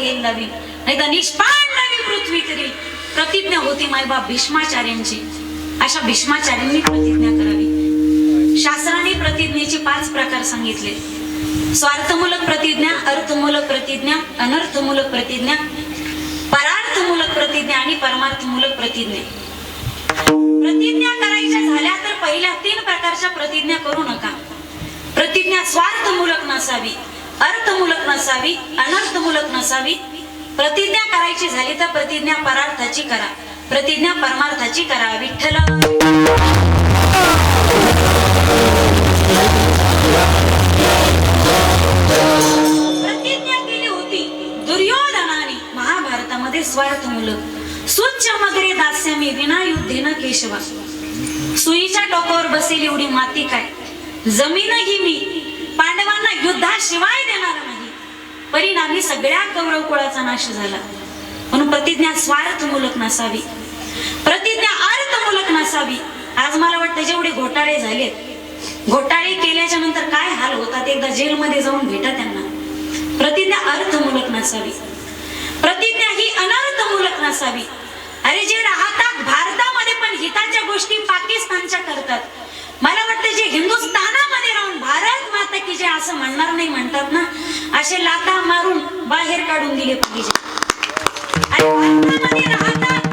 घेईल लावी, नाही तर निष्पाण लावी पृथ्वी करील. प्रतिज्ञा होती मायबाप भीष्माचार्यांची. अशा भीष्माचार्यांनी प्रतिज्ञा करावी. शास्त्राने प्रतिज्ञेचे 5 प्रकार सांगितले. स्वार्थमूलक प्रतिज्ञा, अर्थमूलक प्रतिज्ञा, अनर्थमूलक प्रतिज्ञा, परार्थमूलक प्रतिज्ञा आणि परमार्थमूलक प्रतिज्ञा. प्रतिज्ञा करायच्या झाल्या तर पहिल्या 3 प्रकारच्या प्रतिज्ञा करू नका. प्रतिज्ञा स्वार्थमूलक नसावी, अर्थमूलक नसावी, अनर्थमूलक नसावी. प्रतिज्ञा करायची झाली तर प्रतिज्ञा परार्थाची करा, प्रतिज्ञा परमार्थाची करा. विठ्ठल प्रतिज्ञा केली होती दुर्योधनाने महाभारतामध्ये स्वार्थमूलक. सुच्चमग्रे दास्यामी विना युद्धेन केशवा. सुईच्या टोकावर बसेल एवढी माती काय, जमीनही मी पांडवांना युद्धाशिवाय देणार नाही. परिणामी सगळ्या कौरव कुळाचा नाश झाला. म्हणून प्रतिज्ञा स्वार्थमूलक नसावी, प्रतिज्ञा अर्थमूलक नसावी. आज मला वाटतं जेवढे घोटाळे झालेत, घोटाळे केल्याच्या नंतर काय हाल होतात, एकदा जेलमध्ये जाऊन भेटा त्यांना. प्रतिज्ञा अर्थमूलक नसावी, प्रतिज्ञा ही अनर्थमूलक नसावी. अरे जे राहतात भारतामध्ये पण हिताच्या गोष्टी पाकिस्तानच्या करतात. मला वाटतं जे हिंदुस्थानामध्ये राहून भारत माता की जे असं म्हणणार नाही म्हणतात ना, असे लाथा मारून बाहेर काढून दिले पाहिजे. आणि भारतामध्ये राहतात,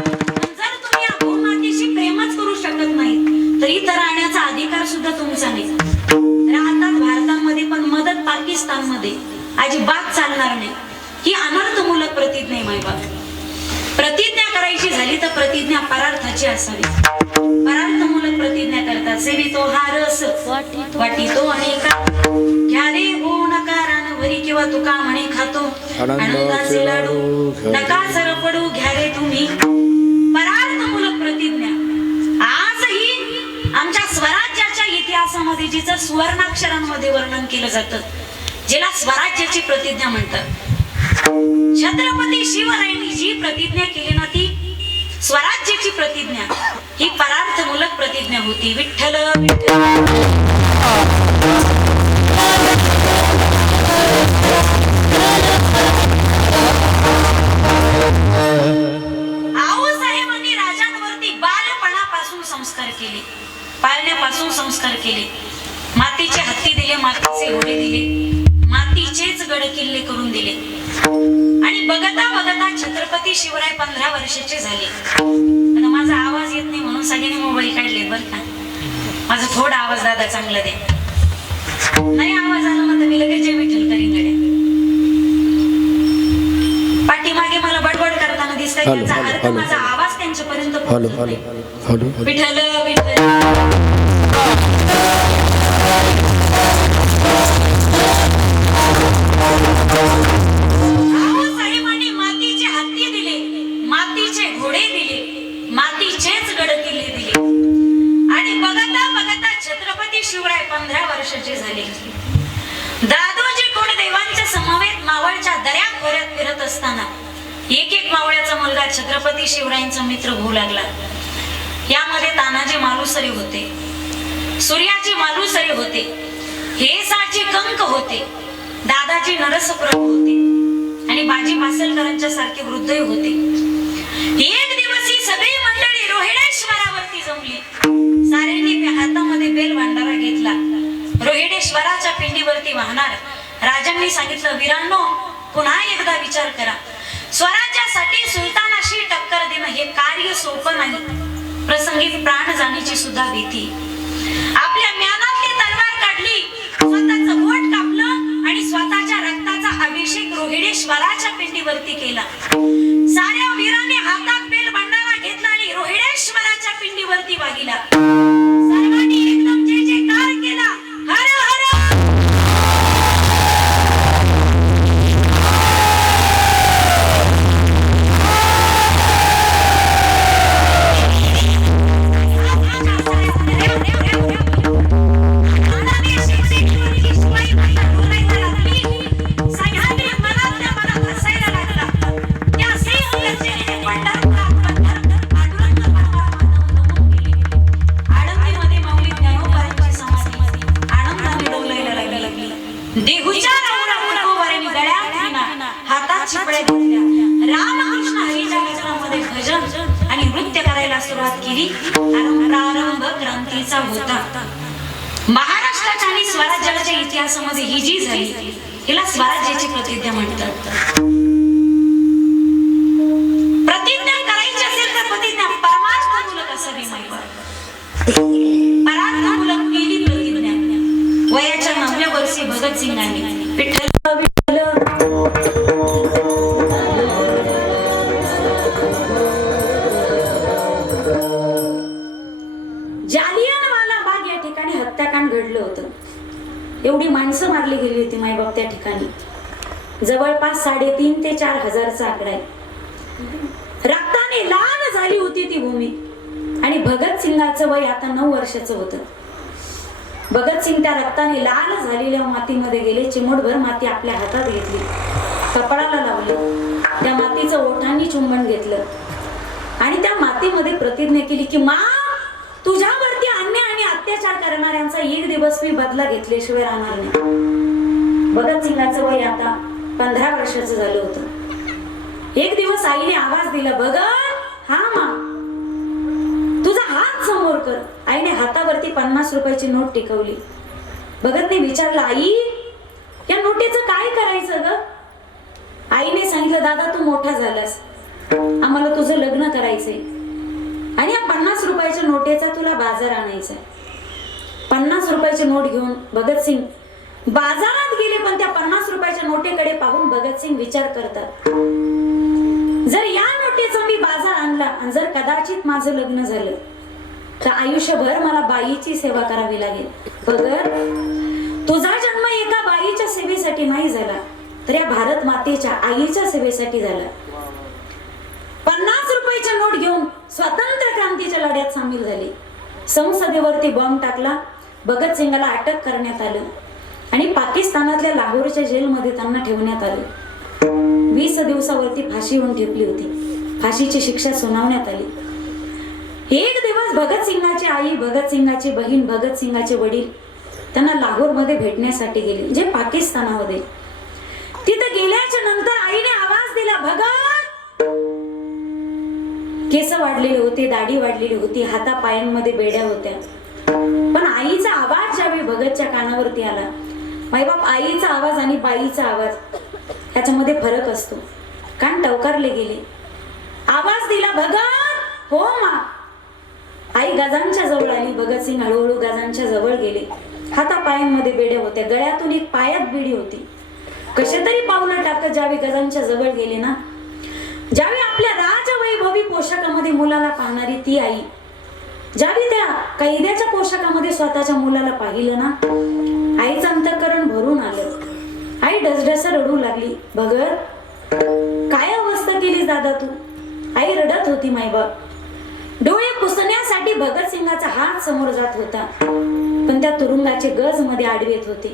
जर तुम्ही या भूमातेशी प्रेमच करू शकत नाही तर इथं राहण्याचा अधिकार सुद्धा तुमचा नाही. राहतात भारतामध्ये पण मदत पाकिस्तानमध्ये अजिबात चालणार नाही. ही अनर्थमूलक प्रतिज्ञा आहे मायबाप. प्रतिज्ञा करायची झाली तर प्रतिज्ञा परार्थाची असावी. परार्थमूलक प्रतिज्ञा करतात. सेवितो हा रस वाटितो अनेका, घ्या रे हो नकारान वरी किंवा तुका म्हणे खातो, आनंदाचे लाडू नका सर पडू घ्या रे तुम्ही. परार्थमूलक प्रतिज्ञा आजही आमच्या स्वराज्याच्या इतिहासामध्ये जिचं सुवर्णाक्षरांमध्ये वर्णन केलं जातं, जिला स्वराज्याची प्रतिज्ञा म्हणतात. छत्रपती शिवरायांनी जी प्रतिज्ञा केली ना, ती स्वराज्याची प्रतिज्ञा, ही परार्थमूलक प्रतिज्ञा होती. विठ्ठल आऊसाहेबांनी राजांवरती बालपणापासून संस्कार केले, पाळण्यापासून संस्कार केले. मातीचे हत्ती दिले, मातीचे घोडे दिले, मातीचेच गड किल्ले करून दिले. आणि बघता बघता छत्रपती शिवराय 15 वर्षाचे झाले. आता माझा आवाज येत नाही म्हणून सगळ्यांनी मोबाईल काढले बरं का. माझा थोडा आवाज दादा चांगला द्या. नाही आवाज आला ना तर मी लगेच जय विठ्ठल करीन गड्या. पाठीमागे मला बडबड करताना दिसतंय, त्याचा अर्थ माझा आवाज त्यांच्यापर्यंत पोहोचतो. विठ्ठल विठ्ठल शिवराय 15 वर्षाचे झाले. दादोजी कुळदेवांच्या समवेत मावळच्या दऱ्या खोऱ्यात फिरत असताना एक मावळ्याचा मुलगा छत्रपती शिवरायांचा मित्र होऊ लागला. यामध्ये तानाजी मालुसरे होते, सूर्याजी मालुसरे होते, हेसाजी कंक होते, दादाजी नरसप्रभू होते आणि बाजी मासलकरांच्या सारखे वृद्धही होते. एक दिवस ही सगळी मंडळी रोहिडेश्वरावरती जमली. साऱ्यांनी हातामध्ये बेल भांडारा घेतला. रोहिडेश्वराच्या पिंडीवरती वाहणार. राजांनी सांगितलं, वीरांनो पुन्हा एकदा विचार करा. स्वराज्यासाठी सुलतानाशी टक्कर देणं हे कार्य सोपं नाही. प्रसंगी प्राण जाण्याची सुद्धा भीती. आपल्या म्यानातली तलवार काढली, स्वतःचं बोट कापलं आणि स्वतःच्या रक्ताचा अभिषेक रोहिडेश्वराच्या पिंडीवरती केला. साऱ्या वीरांनी हातात बेल भांडारा घेतला आणि रोहिडेश्वराच्या पिंडीवरती वाहिला. सर्वांनी एकदम जय जयकार केला. हर हर चिपळ्या घेतल्या, रामकृष्ण हरीच्या गजरामध्ये भजन आणि नृत्य करायला सुरुवात केली. प्रारंभ क्रांतीचा होता. महाराष्ट्राच्या आणि स्वराज्याच्या इतिहासामध्ये ही जी झाली हिला स्वराज्याची प्रतिज्ञा म्हणतात. प्रतिज्ञा करायची असेल तर प्रतिज्ञा परमार्थमूलक असावी. परार्थमूलक केली प्रतिज्ञा. वयाच्या 9व्या वर्षी भगतसिंगांनी विठ्ठल जालियनवाला बाग या ठिकाणी हत्याकांड घडलं होतं. एवढी माणसं मारली गेली होती मायबाप त्या ठिकाणी. जवळपास 3,500 ते 4,000चा आकडा आहे. रक्ताने लाल झाली होती ती भूमी. आणि भगतसिंगाचं वय आता 9 वर्षाचं होतं. भगतसिंग त्या रक्ताने लाल झालेल्या मातीमध्ये गेले. चिमूटभर माती आपल्या हातात घेतली, कपाळाला लावली, त्या मातीचं ओठांनी चुंबन घेतलं आणि त्या मातीमध्ये प्रतिज्ञा केली की मा, तुझ्यावरती अन्याय आणि अत्याचार करणाऱ्यांचा एक दिवस मी बदला घेतल्याशिवाय राहणार नाही. भगतसिंगाचं वय आता 15 वर्षाचं झालं होतं. एक दिवस आईने आवाज दिला, भगत, हा मा, तुझा हात समोर कर. आईने हातावरती 50 रुपयाची नोट टेकवली. भगतने विचारलं, आई, या नोटेचं काय करायचं ग? आईने सांगितलं, दादा, तू मोठा झालास, आम्हाला तुझं लग्न करायचंय आणि या 50 रुपयाच्या नोटेचा तुला बाजार आणायचा. 50 रुपयाची नोट घेऊन भगतसिंग बाजारात गेले. पण त्या 50 रुपयाच्या नोटेकडे पाहून भगतसिंग विचार करतात, जर या नोटेचा मी बाजार आणला आणि जर कदाचित माझं लग्न झालं तर आयुष्यभर मला बाईची सेवा करावी लागेल. भगत, तुझा जन्म एका बाईच्या सेवेसाठी नाही झाला तर या भारत मातेच्या आईच्या सेवेसाठी झाला. 50 रुपयाची नोट घेऊन स्वातंत्र्य क्रांतीच्या लढ्यात सामील झाले. संसदेवरती बॉम्ब टाकला. भगतसिंगाला अटक करण्यात आलं आणि पाकिस्तानातल्या लाहोरच्या जेलमध्ये त्यांना ठेवण्यात आलं. 20 दिवसावरती फाशी होऊन ठेवली होती. फाशीची शिक्षा सुनावण्यात आली. एक दिवस भगतसिंगाची आई, भगतसिंगाची बहीण, भगतसिंगाचे वडील त्यांना लाहोरमध्ये भेटण्यासाठी गेले, जे पाकिस्तानामध्ये. तिथे गेल्याच्या नंतर आईने आवाज दिला, भगत. केस वाढलेले होते, दाढी वाढलेली होती, हातापायांमध्ये बेड्या होत्या. पण आईचा आवाज ज्यावेळी भगतच्या कानावरती आला, मायबाप, आईचा आवाज आणि बाईचा आवाज याच्यामध्ये फरक असतो. कान टवकारले गेले. आवाज दिला, भगत. हो मा. आई गजांच्या जवळ आली. भगतसिंग हळूहळू गजांच्या जवळ गेले. हातापायांमध्ये बेड्या होत्या, गळ्यातून एक पायात बिडी होती. कशा तरी पावलं टाकत ज्यावेळी गजांच्या जवळ गेले ना, ज्यावेळी आपल्या राजवैभवी पोशाखामध्ये मुलाला पाहणारी ती आई, ज्यावेळी त्या कैद्याच्या पोशाखामध्ये स्वतःच्या मुलाला पाहिलं ना, आईचं अंतःकरण भरून आलं. आई डसडसा रडू लागली. भगत, काय अवस्था केली दादा तू? आई रडत होती. मायबाप डोळे पुसण्यासाठी भगतसिंगाचा हात समोर जात होता, पण त्या तुरुंगाचे गज मध्ये आडवेत होते.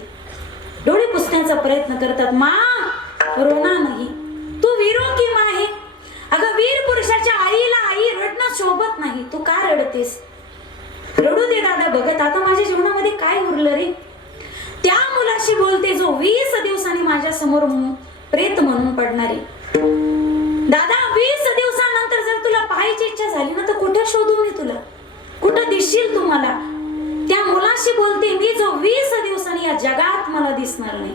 डोळे पुसण्याचा प्रयत्न करतात. मा, रोना नाही, तू वीरो की मा आहे. अगं, वीर पुरुषाच्या आईला आई रडणं शोभत नाही, तू का रडतेस? रडू दे दादा. भगत, आता माझ्या जीवनामध्ये काय उरलं रे? त्या मुलाशी बोलते जो 20 दिवसांनी माझ्या समोर प्रेत म्हणून पडणारे. दादा, 20 दिवसानंतर जर तुला पाहायची इच्छा झाली ना तर कुठे शोधू मी तुला? कुठं दिसशील तू मला? त्या मुलाशी बोलते मी जो 20 दिवसांनी या जगात मला दिसणार नाही.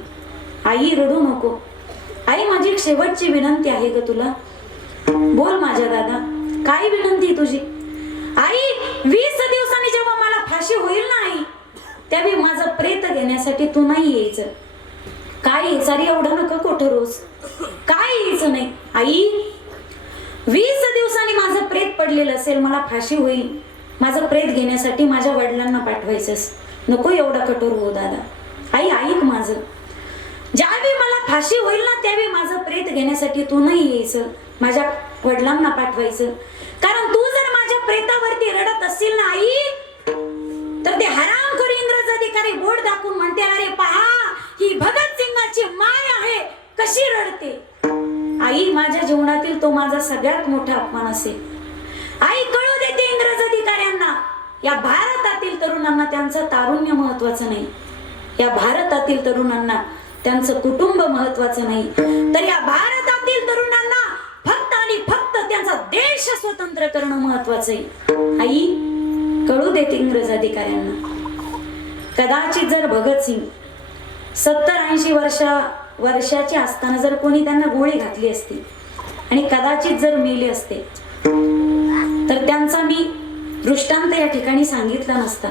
आई, रडू नको. आई, माझी एक शेवटची विनंती आहे ग तुला. बोल माझ्या दादा, काय विनंती तुझी? आई, 20 दिवसांनी जेव्हा मला फाशी होईल ना आई, त्यावेळी माझं प्रेत घेण्यासाठी तू नाही यायचं. काय यायचं रे? एवढं नका कोठं रोज. काय यायचं नाही आई. 20 दिवसांनी माझं प्रेत पडलेलं असेल, मला फाशी होईल, माझं प्रेत घेण्यासाठी माझ्या वडिलांना पाठवायचंस. नको एवढा कठोर हो दादा. आई, ऐक माझं. ज्यावेळी मला फाशी होईल ना त्यावेळी माझं प्रेत घेण्यासाठी तू नाही यायचं, माझ्या वडिलांना पाठवायचं. कारण तू जर माझ्या प्रेतावरती रडत असशील ना आई, तर ते हरामखोर इंग्रज अधिकारी बोट दाखवून म्हणते, अरे पहा, ही भगतसिंगाची माय आहे, कशी रडते. आई, माझ्या जीवनातील तो माझा सगळ्यात मोठा अपमान असेल. आई, कळू देते इंग्रज अधिकाऱ्यांना, या भारतातील तरुणांना त्यांचं तारुण्य महत्वाचं नाही, या भारतातील तरुणांना त्यांचं कुटुंब महत्वाचं नाही, तर या भारतात भारतातील तरुणांना फक्त आणि फक्त त्यांचा देश स्वतंत्र करणं महत्वाचं आहे. आई, कळू देत इंग्रज अधिकाऱ्यांना. कदाचित जर भगतसिंग 70-80 वर्षाचे असताना जर कोणी त्यांना गोळी घातली असती आणि कदाचित जर मेले असते तर त्यांचा मी दृष्टांत या ठिकाणी सांगितला नसता.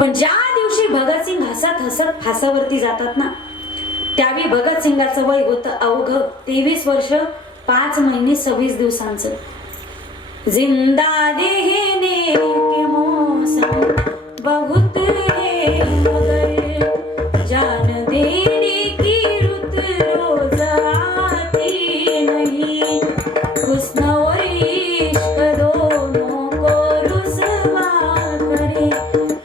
पण ज्या दिवशी भगतसिंग हसत हसत फासावरती जातात ना, त्यावेळी भगतसिंगाचं वय होतं अवघ 23 वर्ष 5 महिने 26 दिवसांचं. जिंदा देहने के मौसम बहुत है मगर जान देने की रुत रोज आती नहीं. हुस्न और इश्क दोनों को रुसवा करे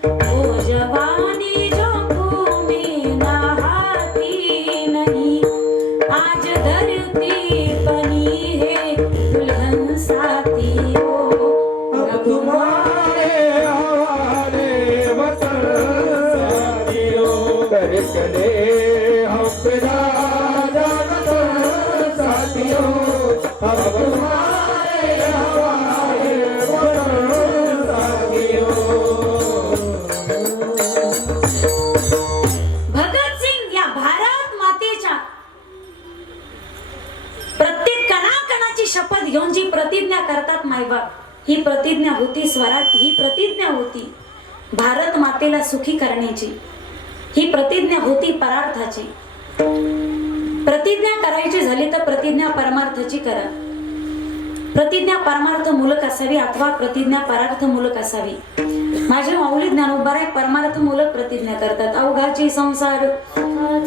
वो जवानी जो खून में नहाती नहीं. आज धरती बनी है दुल्हन साथी हो, अब तुम्हारे हवाले वतन साथियों. चले हम फिदा जानत साथियों, अब तुम्हारे हवाले वतन साथियों. भगतसिंग या भारत मातेच्या प्रत्येक कणाकणाची शपथ घेऊन जी प्रतिज्ञा करतात मायबाप, ही प्रतिज्ञा होती स्वराज, ही प्रतिज्ञा होती भारत मातेला सुखी करण्याची, ही प्रतिज्ञा होती परार्थाची. प्रतिज्ञा करायची झाली तर प्रतिज्ञा परमार्थाची करा. प्रतिज्ञा परमार्थ मूलक असावी अथवा प्रतिज्ञा परार्थ मूलक असावी. माझे माऊली ज्ञानोबराय परमार्थ मूलक प्रतिज्ञा करतात. अवघाची संसार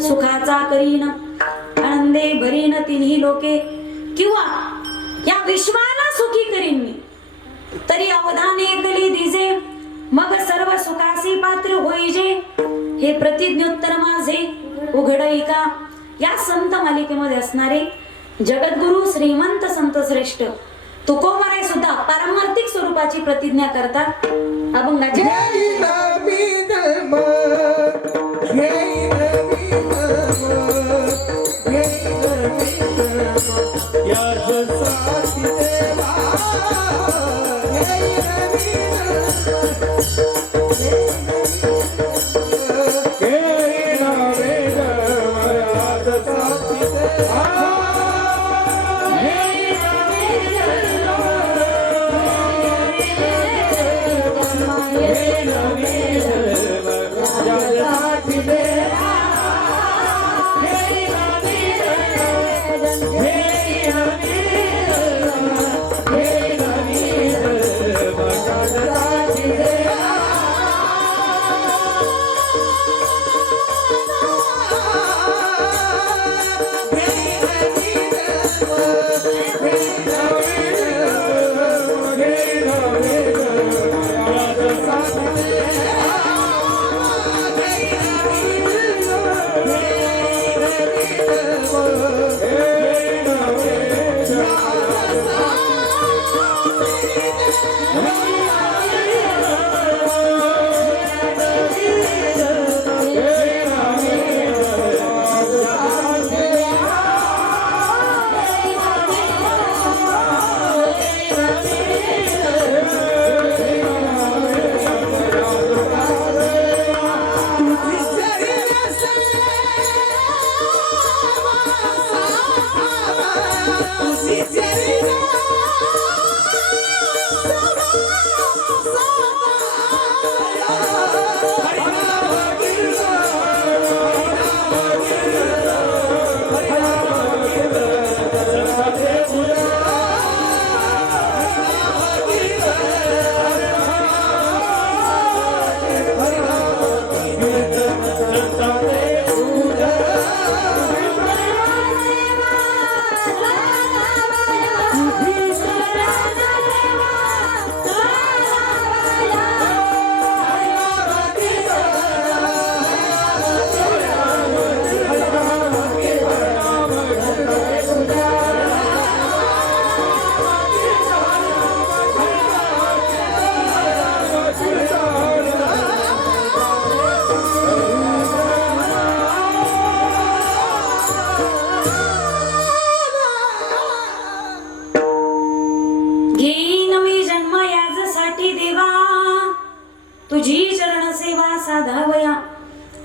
सुखाचा करीन आनंदे भरीन तिन्ही लोके, किंवा या विश्वाला सुखी करीन मी, तरी अवधान एकली दिजे मग सर्व सुखासी पात्र होईजे. हे प्रतिज्ञोत्तर माझे उघडई का. या संत मालिकेमध्ये असणारे जगद्गुरु श्रीमंत संत श्रेष्ठ तुकोबराय सुद्धा पारमार्थिक स्वरूपाची प्रतिज्ञा करतात. अभंगाची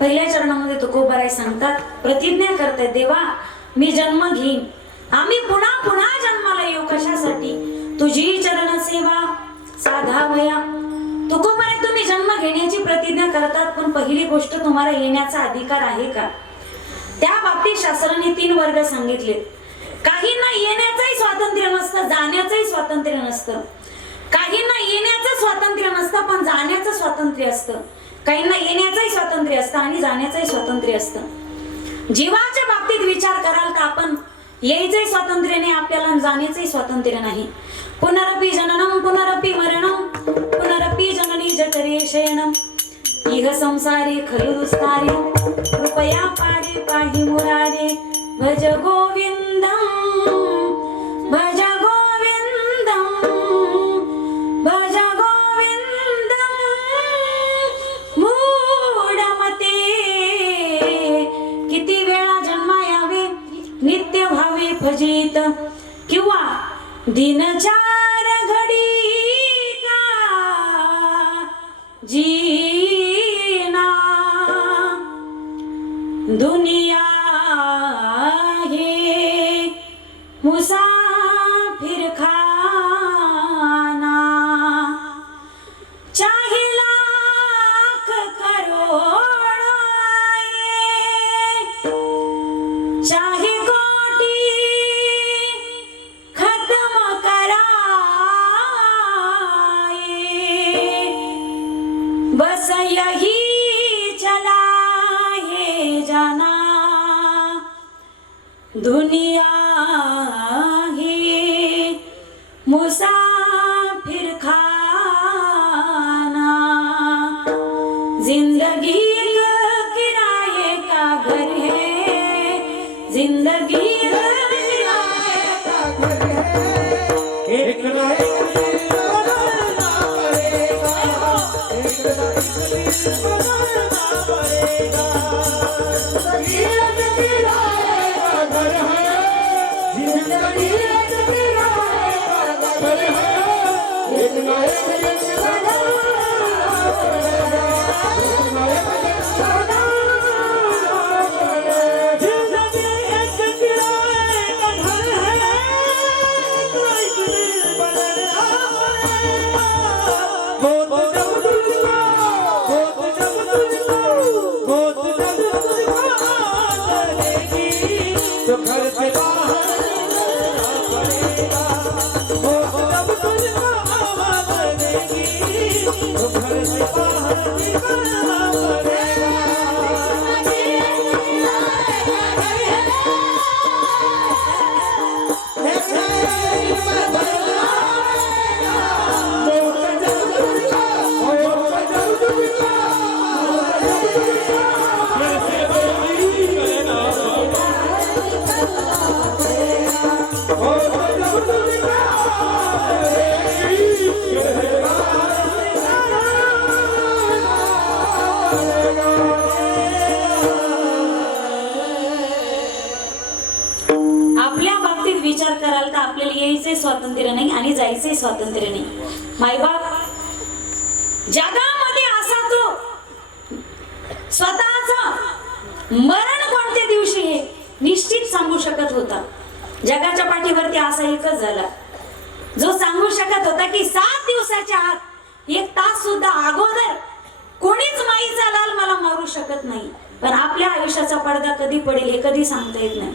पहिल्या चरणामध्ये तुकोबाराय सांगतात, प्रतिज्ञा करतायत, देवा मी जन्म घेईन, आम्ही पुन्हा पुन्हा जन्माला येऊ कशासाठी, तुझी चरण सेवा साधावया. तुकोबाराय तुम्ही जन्म घेण्याची प्रतिज्ञा करतात, पण पहिली गोष्ट तुम्हाला येण्याचा अधिकार आहे का? त्या बाबतीत शास्त्राने 3 वर्ग सांगितले. काहींना येण्याचंही स्वातंत्र्य नसतं, जाण्याचंही स्वातंत्र्य नसतं. काहींना येण्याचं स्वातंत्र्य नसतं पण जाण्याचं स्वातंत्र्य असतं. काहींना येण्याचंही स्वातंत्र्य असतं आणि जाण्याचंही स्वातंत्र्य असतं. जीवाच्या बाबतीत विचार कराल तर आपण यायचंही स्वातंत्र्य नाही आपल्याला, जाण्याचंही स्वातंत्र्य नाही. पुनरपि जननम पुनरपि मरणम पुनरपि जननी जठरे शयनम इह संसारे खलु दुस्तारे कृपया पारे पाहि मुरारे भज गोविंदम भज गोविंदम भज गोविंदम मूढमते. किती वेळा जन्मा यावे नित्य भावे भजित किंवा दिनचार घडी का जीना. दुनिया है मुसाफिर खाना, चाहे लाख करोड़ आए, चाहे कोटि खत्म कराए, बस यही चला है जाना. दुनिया है मुसाफिर खाना, जिंदगी एक किराए का घर है, जिंदगी एक ना एक दिन बदलना पड़ेगा, एक ना एक दिन बदलना पड़ेगा. जिंदगी एक किराए का घर है, जिंदगी एक किराए का घर है, एक ना एक दिन बदलना पड़ेगा, एक ना एक दिन बदलना पड़ेगा. जिंदगी एक किराए का घर है, कोई दिल बदलना पड़ेगा. बहुत जब तुझको, बहुत जब तुझको, बहुत जब तुझको चलेगी तो घर से बाहर निकलना पड़ेगा. बहुत जब तुझको आवाज देगी तो घर से बाहर निकलना पड़ेगा. आपल्या बाबतीत विचार कराल तर आपल्याला यायचे स्वातंत्र्य नाही आणि जायचे स्वातंत्र्य नाही. मायबाप जगामध्ये असा तो स्वतःच मरण कोणत्या दिवशी हे निश्चित सांगू शकत होता. जगाच्या पाठीवरती असा एकच झाला जो सांगू शकत होता की 7 दिवसाच्या आत 1 तास सुद्धा अगोदर कोणीच माईचा लाल मला मारू शकत नाही. पण आपल्या आयुष्याचा पडदा कधी पडेल हे कधी सांगता येत नाही.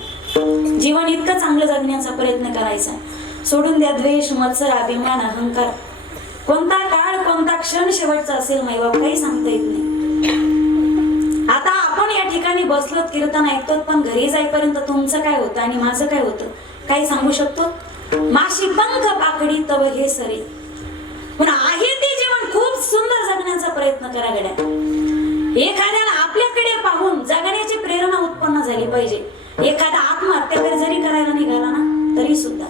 जीवन इतकं चांगलं जगण्याचा प्रयत्न करायचा, सोडून द्या द्वेष मत्सर अभिमान अहंकार. कोणता काळ कोणता क्षण शेवटचा असेल माईबाप काही सांगता येत नाही. आता आपण या ठिकाणी बसलोत कीर्तन ऐकतो, पण घरी जाईपर्यंत तुमचं काय होतं आणि माझं काय होतं काही सांगू शकतो? माशी पंख पाकडी तव हे सरे. पण आहे ते जीवन खूप सुंदर जगण्याचा प्रयत्न करा गड्या. एखाद्याला आपल्याकडे पाहून जगण्याची प्रेरणा उत्पन्न झाली पाहिजे. एखादा आत्महत्या जरी करायला निघाला ना तरी सुद्धा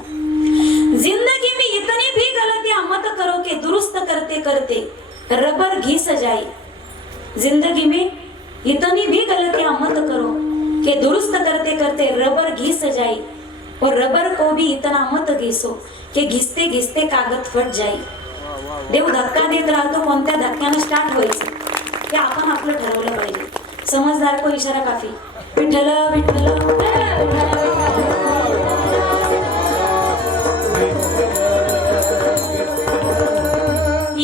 जिंदगी में इतनी भी गलतियां मत करो के दुरुस्त करते करते रबर घी सजाई. जिंदगी में इतनी भी गलतियां मत करो के दुरुस्त करते करते रबर घी सजाई, और रबर को भी इतना मत घिसो के घिसते घिसते कागद फट जाई. देव धक्का देत राहतो, कोणत्या धक्क्यानं स्टार्ट व्हायचं ते आपण आपलं ठरवलं पाहिजे. समझदार को इशारा काफी. विठ्ठल विठ्ठल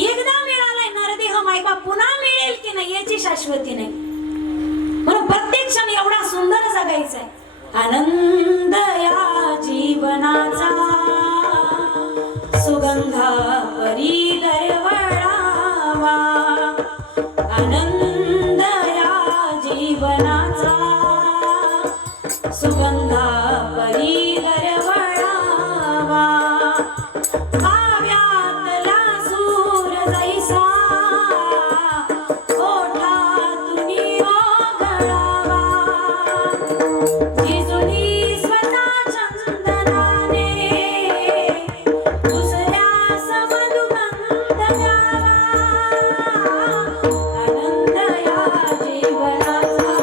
एकदा मिळालाय नरदेह मायबाप पुन्हा मिळेल की नाही याची शाश्वती नाही. म्हणून प्रत्येक क्षण एवढा सुंदर जगायचा आहे. आनंद या जीवनाचा सुगंधा परी दरवळावा. आनंद या जीवनाचा सुगंधा परी दरवळावा. काव्यातला सूर जैसा ओठातून ओघळावा. जिजुनी स्वतः चंदनाने दुसऱ्यास मधुगंध द्यावा. आनंद या जीवनाचा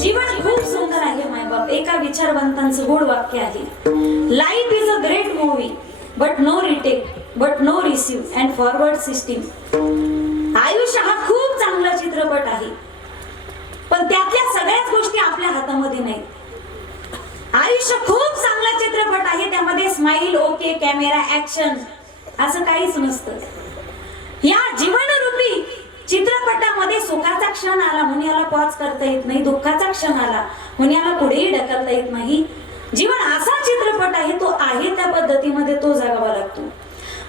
जीवन खूप सुंदर आहे मायबाप. एका विचारवंतांचं गोड वाक्य आहे. Life is a great movie but no retake but no receive and forward system. आयुष्य हा खूप चांगला चित्रपट आहे पण त्यातल्या सगळ्याच गोष्टी आपल्या हातामध्ये नाहीत. आयुष्य खूप चांगला चित्रपट आहे त्यामध्ये स्माइल ओके कॅमेरा ऍक्शन असं काहीच नसतं. या जीवनरूपी चित्रपटामध्ये सुखाचा क्षण आला म्हणून याला पॉज करता येत नाही. दुःखाचा क्षण आला म्हणून याला पुढेही ढकलता येत नाही. जीवन असा चित्रपट आहे तो आहे त्या पद्धतीमध्ये तो जगावा लागतो.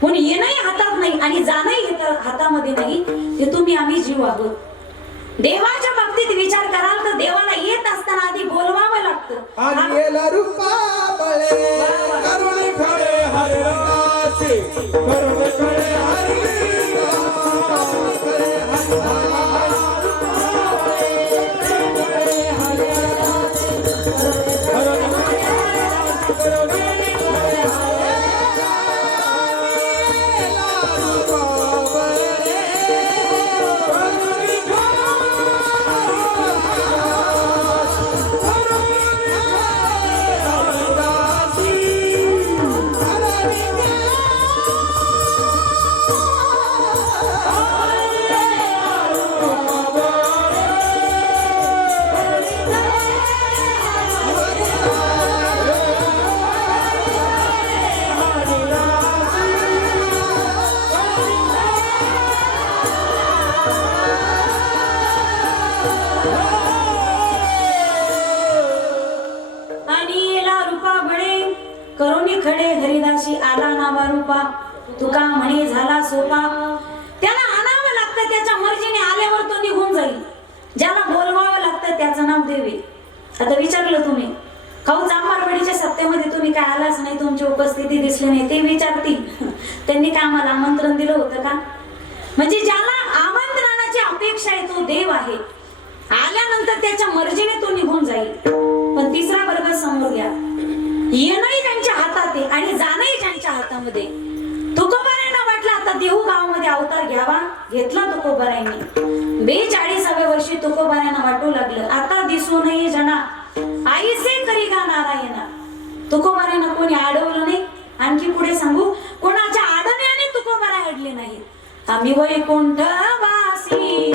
म्हणून येणंही हातात नाही आणि जाणंही हातामध्ये नाही. ते तुम्ही आम्ही जीव आहोत. देवाच्या बाबतीत विचार कराल तर देवाला येत असताना आधी बोलवावं लागतं. आणि येला रूपावळे करुणे खळे हरिदासी करुणे खळे हरिदासी करुणी खडे हरिदासी आला नावा रूपा तुका म्हणे झाला सोपा. त्याला आणावं लागतं त्याच्या मर्जीने आल्यावर तो निघून जाईल. ज्याला बोलवावं लागतं त्याचं नाव देवे. आता विचारलं तुम्ही खाऊ चांबारवाडीच्या सत्तेमध्ये तुम्ही काय आलाच नाही तुमची उपस्थिती दिसली नाही ते विचारतील त्यांनी काय आम्हाला आमंत्रण दिलं होतं का. म्हणजे ज्याला आमंत्रणाची अपेक्षा आहे तो देव आहे. आल्यानंतर त्याच्या मर्जीने तो निघून जाईल. पण तिसरा वर्ग समोर घ्या. येणंही त्यांच्या हातात आहे आणि जाणंही त्यांच्या हातामध्ये. तुकोबारायांना वाटलं आता देहू गावामध्ये अवतार घ्यावा. घेतला तुकोबारायांनी. 42व्या वर्षी तुकोबारायांना वाटू लागलं आता दिसू नये जना आईसे करी गा नारायणा. तुकोबारायांना कोणी अडवलं नाही. आणखी पुढे सांगू कोणाच्या आडण्याने तुकोबारा अडले नाही. आम्ही वैकुंठवासी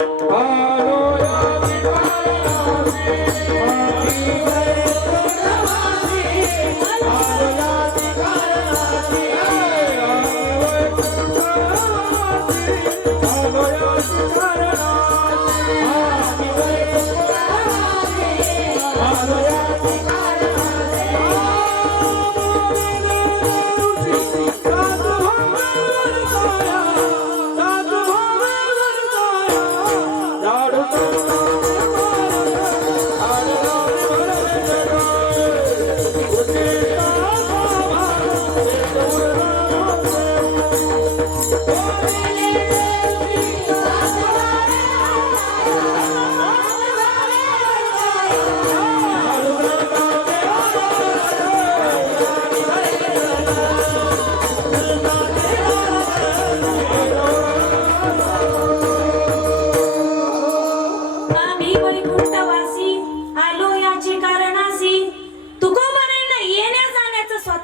झाड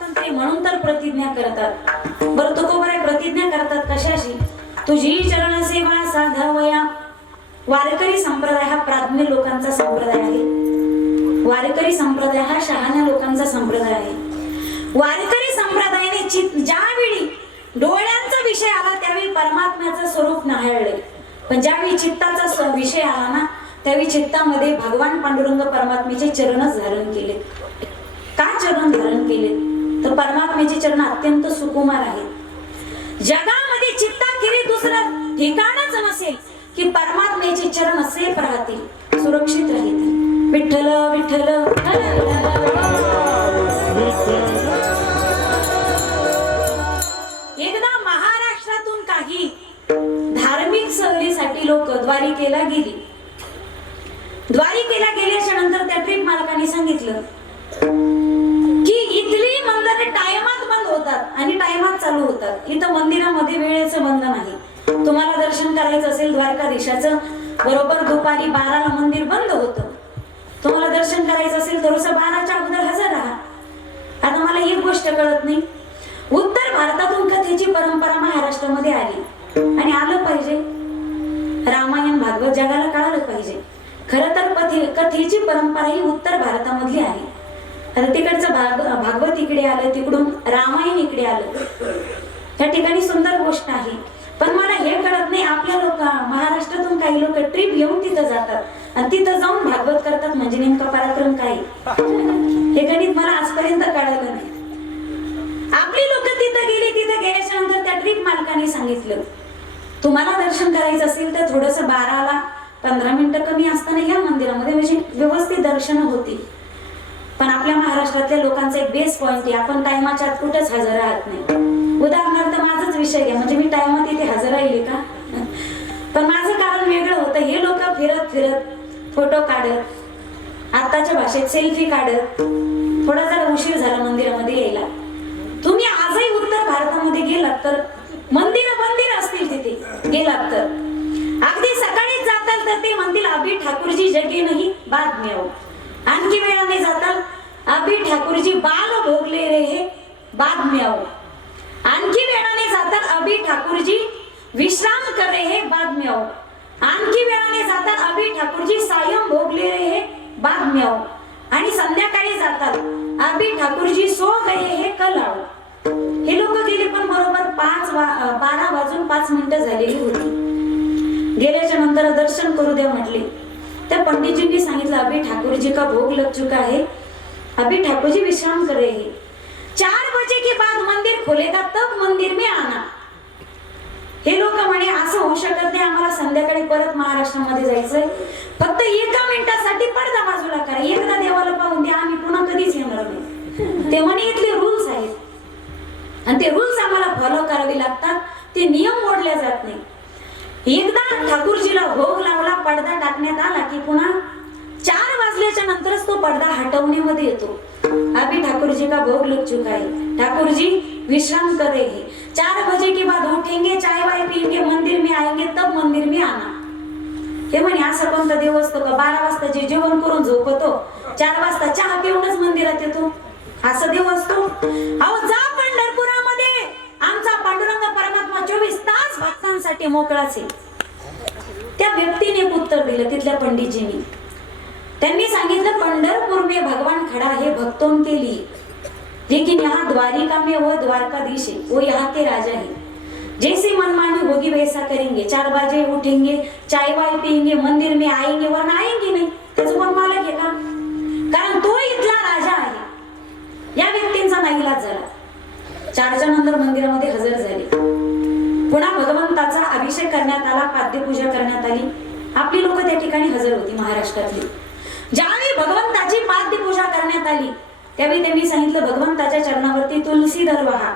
स्वातंत्र्य म्हणून तर प्रतिज्ञा करतात. बरं तुकोबारे प्रतिज्ञा करतात कशाशी? तुझी चरण सेवा साधावया. वारकरी संप्रदाय हा प्राज्ञ लोकांचा संप्रदाय आहे. वारकरी संप्रदाय हा शहाण्या लोकांचा संप्रदाय आहे. वारकरी संप्रदायाने ज्यावेळी डोळ्यांचा विषय आला त्यावेळी परमात्म्याचं स्वरूप न्याहाळले, पण ज्यावेळी चित्ताचा विषय आला ना त्यावेळी चित्तामध्ये भगवान पांडुरंग परमात्म्याचे चरणच धारण केले. का चरण धारण केले? तर परमात्म्याचे चरण अत्यंत सुकुमार आहेत. जगामध्ये चित्ताखेरी दुसरं ठिकाणच नसेल की परमात्म्याचे चरण सेफ राहतील, सुरक्षित राहतील. विठ्ठल विठ्ठल एकदा महाराष्ट्रातून काही धार्मिक सहलीसाठी लोक द्वारिकेला गेली. द्वारिकेला गेल्याच्या नंतर त्या ट्रिप मालकाने सांगितलं की इथली मंदिरे टायमात बंद होतात आणि टायमात चालू होतात. इथं मंदिरामध्ये वेळेचं बंधन आहे. तुम्हाला दर्शन करायचं असेल द्वारकाधीशाचं, बरोबर दुपारी 12ला मंदिर बंद होतं. तुम्हाला दर्शन करायचं असेल तर 12च्या अगोदर हजर राहा. आता मला एक गोष्ट कळत नाही, उत्तर भारतातून कथेची परंपरा महाराष्ट्रामध्ये आली आणि आलं पाहिजे. रामायण भागवत जगाला कळालं पाहिजे. खरं तर कथेची परंपरा ही उत्तर भारतामधली आहे. आता तिकडचं भागवत इकडे आलं, तिकडून रामायण इकडे आलं. त्या ठिकाणी सुंदर गोष्ट आहे. पण मला हे कळत नाही, आपल्या लोक महाराष्ट्रातून काही लोक ट्रिप घेऊन तिथं जातात आणि तिथं जाऊन भागवत करतात, म्हणजे नेमका पराक्रम काय हे गणित मला आजपर्यंत कळलं नाही. आपली लोक तिथं गेल्याच्या नंतर त्या ट्रिप मालकाने सांगितलं तुम्हाला दर्शन करायचं असेल तर थोडस 12ला 15 मिनिटं कमी असताना या मंदिरामध्ये, म्हणजे व्यवस्थित दर्शन होती. पण आपल्या महाराष्ट्रातल्या लोकांचा एक बेस पॉइंट आहे, आपण टायमाच्या आत कुठंच हजर राहत नाही. उदाहरणार्थ माझाच विषय घ्या, म्हणजे मी टायमात इथे हजर राहिले का? पण माझं कारण वेगळं होतं. हे लोक फिरत फिरत फोटो काढत, आताच्या भाषेत सेल्फी काढत, थोडा जरा उशीर झाला मंदिरामध्ये यायला. तुम्ही आजही उत्तर भारतामध्ये गेलात तर मंदिर असतील, तिथे गेलात तर अगदी सकाळीच जाताल तर ते म्हणतील अभि ठाकूरजी जगे नाही बाद में आओ. आणखी वेळाने जाताल अभि ठाकूरजी बाल भोगले रे हे बाद में आओ. आणखी वेळाने जाताल अभि ठाकूरजी विश्राम कर रहे हे बाद में आओ. आणखी वेळाने जाताल अभि ठाकूरजी सायम भोगले रे हे बाद में आओ. आणि संध्याकाळी जातात अभि ठाकूरजी सो गए हे कल आओ. हे लोक गेले पण बरोबर 12 वाजून 5 मिनिटं झालेली होती. गेल्याच्या नंतर दर्शन करू द्या म्हटले. त्या पंडितजींनी सांगितलं अभि ठाकूरजी का भोग लग चुका है, अभि ठाकूरजी विश्राम कर रहे हैं. 4 बजे के बाद मंदिर खोलेगा तब मंदिर में आना. हे लोक म्हणे असं होऊ शकत नाही, आम्हाला संध्याकाळी परत महाराष्ट्रामध्ये जायचंय, फक्त 1 मिनिटासाठी पडदा बाजूला करा, एकदा देवाला पाहून द्या, आम्ही पुन्हा कधीच येणार नाही. ते म्हणे इथले रूल्स आहेत आणि ते रूल्स आम्हाला फॉलो करावे लागतात, ते नियम मोडले जात नाही. एकदा ठाकूरजीला भोग लावला, पडदा टाकण्यात आला की पुन्हा 4 वाजल्याच्या नंतरच तो पडदा हटवण्यामध्ये येतो. अभी ठाकुर जी का भोग लग चुका है, ठाकुर जी विश्राम कर रहे हैं, 4 बजे के बाद उठेंगे, चाय वाय पिएंगे, मंदिर में आएंगे, तब मंदिर में आना. हे म्हणे असं कोणता देव असतो का 12 वाजता जे जेवण करून झोपतो, 4 वाजता चहा पिऊनच मंदिरात येतो? असं देव असतो? अहो जा पंढरपुरामध्ये, आमचा पांडुरंग परमात्मा 24 तास भक्तांसाठी मोकळाच आहे. त्या व्यक्तीने उत्तर दिलं तिथल्या पंडितजींनी. त्यांनी सांगितलं पंढरपूर में भगवान खड़ा है भक्तों के लिए, लेकिन यहाँ द्वारिका में वो द्वारकाधीश है, वो यहाँ के राजा है. जैसी मनमानी होगी वैसा करेंगे, 4 बजे उठेंगे, चाय वाय पिएंगे, मंदिर में आएंगे, वरना आएंगे नहीं. त्याचं कोण मालक आहे का? कारण तो इथला राजा आहे. या व्यक्तींचा नाईलाज झाला. 4च्या नंतर मंदिरामध्ये हजर झाले. पुन्हा भगवंताचा अभिषेक करण्यात आला, पाद्यपूजा करण्यात आली. आपली लोक त्या ठिकाणी हजर होती महाराष्ट्रातली. ज्यावेळी भगवंताची पाद्यपूजा करण्यात आली त्यावेळी त्यांनी सांगितलं भगवंताच्या चरणावरती तुलसी दल वाहा.